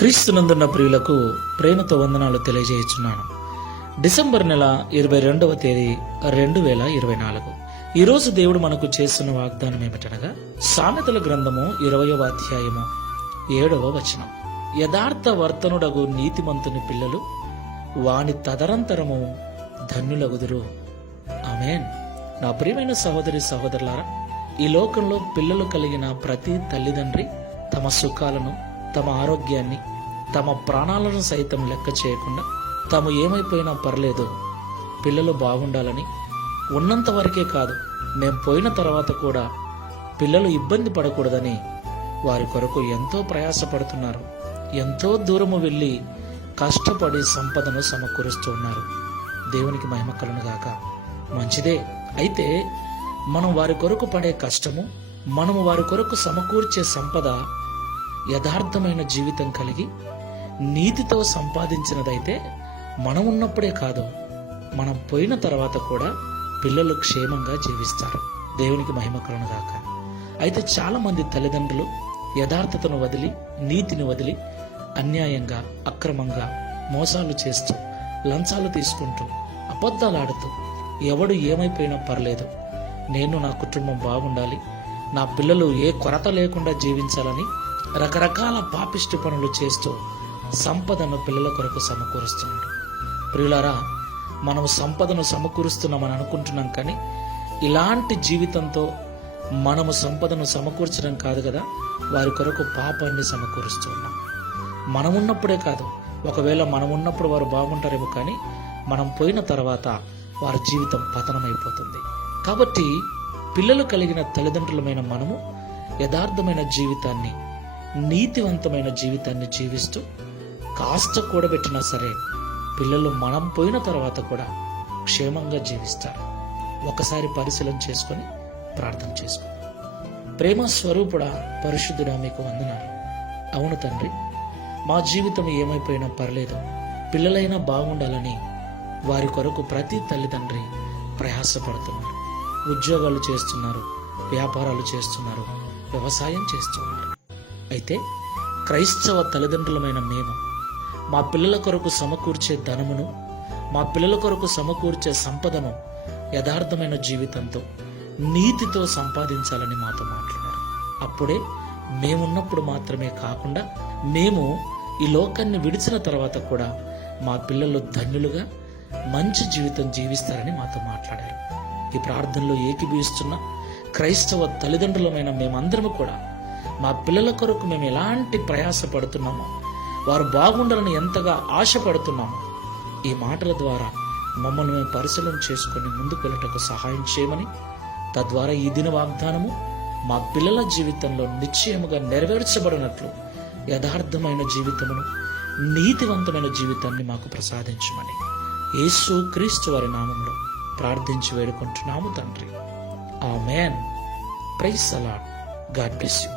క్రీస్తునందున్న ప్రియులకు ప్రేమతో వందనాలు తెలియజేయుచున్నాను. డిసెంబర్ నెల 22వ తేదీ 2024. ఈరోజు దేవుడు మనకు చేస్తున్న వాగ్దానం ఏమిటనగా సామెతల గ్రంథము 20వ అధ్యాయము 7వ వచనం. యథార్థ వర్తనుడగు నీతిమంతుని పిల్లలు వాని తదనంతరము ధన్యులగుదురు. ఆమేన్. నా ప్రియమైన సహోదరి సహోదరులారా, ఈ లోకంలో పిల్లలు కలిగిన ప్రతి తల్లిదండ్రి తమ సుఖాలను, తమ ఆరోగ్యాన్ని, తమ ప్రాణాలను సైతం లెక్క చేయకుండా తాము ఏమైపోయినా పర్లేదు, పిల్లలు బాగుండాలని, ఉన్నంత వరకే కాదు మేము పోయిన తర్వాత కూడా పిల్లలు ఇబ్బంది పడకూడదని వారి కొరకు ఎంతో ప్రయాసపడుతున్నారు. ఎంతో దూరము వెళ్ళి కష్టపడి సంపదను సమకూరుస్తూ ఉన్నారు. దేవునికి మహిమ కలుగును గాక. మంచిదే. అయితే మనం వారి కొరకు పడే కష్టము, మనము వారి కొరకు సమకూర్చే సంపద యథార్థమైన జీవితం కలిగి నీతితో సంపాదించినదైతే మనం ఉన్నప్పుడే కాదు, మనం పోయిన తర్వాత కూడా పిల్లలు క్షేమంగా జీవిస్తారు. దేవునికి మహిమ కలుగును గాక. అయితే చాలా మంది తల్లిదండ్రులు యథార్థతను వదిలి, నీతిని వదిలి అన్యాయంగా, అక్రమంగా మోసాలు చేస్తూ, లంచాలు తీసుకుంటూ, అబద్ధాలాడుతూ, ఎవడు ఏమైపోయినా పర్లేదు, నేను నా కుటుంబం బాగుండాలి, నా పిల్లలు ఏ కొరత లేకుండా జీవించాలని రకరకాల పాపిష్టి పనులు చేస్తూ సంపదను పిల్లల కొరకు సమకూరుస్తున్నాడు. ప్రియులారా, మనం సంపదను సమకూరుస్తున్నామని అనుకుంటున్నాం, కానీ ఇలాంటి జీవితంతో మనము సంపదను సమకూర్చడం కాదు కదా, వారి కొరకు పాపాన్ని సమకూరుస్తూ ఉన్నాం. మనం ఉన్నప్పుడే కాదు, ఒకవేళ మనం ఉన్నప్పుడు వారు బాగుంటారేమో, కానీ మనం పోయిన తర్వాత వారి జీవితం పతనమైపోతుంది. కాబట్టి పిల్లలు కలిగిన తల్లిదండ్రులమైన మనము యథార్థమైన జీవితాన్ని, నీతివంతమైన జీవితాన్ని జీవిస్తూ కాస్త కూడబెట్టినా సరే పిల్లలు మనం పోయిన తర్వాత కూడా క్షేమంగా జీవిస్తారు. ఒకసారి పరిశీలన చేసుకొని ప్రార్థన చేసుకో. ప్రేమ స్వరూపుడా, పరిశుద్ధుడా, మీకు వందనాలు. అవును తండ్రి, మా జీవితం ఏమైపోయినా పర్లేదు, పిల్లలైనా బాగుండాలని వారి కొరకు ప్రతి తల్లిదండ్రి ప్రయాసపడుతున్నారు. ఉద్యోగాలు చేస్తున్నారు, వ్యాపారాలు చేస్తున్నారు, వ్యవసాయం చేస్తున్నారు. అయితే క్రైస్తవ తల్లిదండ్రులమైన మేము మా పిల్లల కొరకు సమకూర్చే ధనమును, మా పిల్లల కొరకు సమకూర్చే సంపదను యథార్థమైన జీవితంతో, నీతితో సంపాదించాలని మాతో మాట్లాడారు. అప్పుడే మేమున్నప్పుడు మాత్రమే కాకుండా మేము ఈ లోకాన్ని విడిచిన తర్వాత కూడా మా పిల్లలు ధన్యులుగా మంచి జీవితం జీవిస్తారని మాతో మాట్లాడారు. ఈ ప్రార్థనలో ఏకీభవిస్తున్న క్రైస్తవ తల్లిదండ్రులమైన మేమందరము కూడా మా పిల్లల కొరకు మేము ఎలాంటి ప్రయాస పడుతున్నామో, వారు బాగుండాలని ఎంతగా ఆశపడుతున్నామో, ఈ మాటల ద్వారా మమ్మల్ని మేము పరిశీలన చేసుకుని ముందుకు వెళ్ళటకు సహాయం చేయమని, తద్వారా ఈ దిన వాగ్దానము మా పిల్లల జీవితంలో నిశ్చయముగా నెరవేర్చబడినట్లు యథార్థమైన జీవితమును, నీతివంతమైన జీవితాన్ని మాకు ప్రసాదించమని యేసు క్రీస్తు వారి నామములో ప్రార్థించి వేడుకుంటున్నాము తండ్రి. Amen. Praise the lord. God bless you.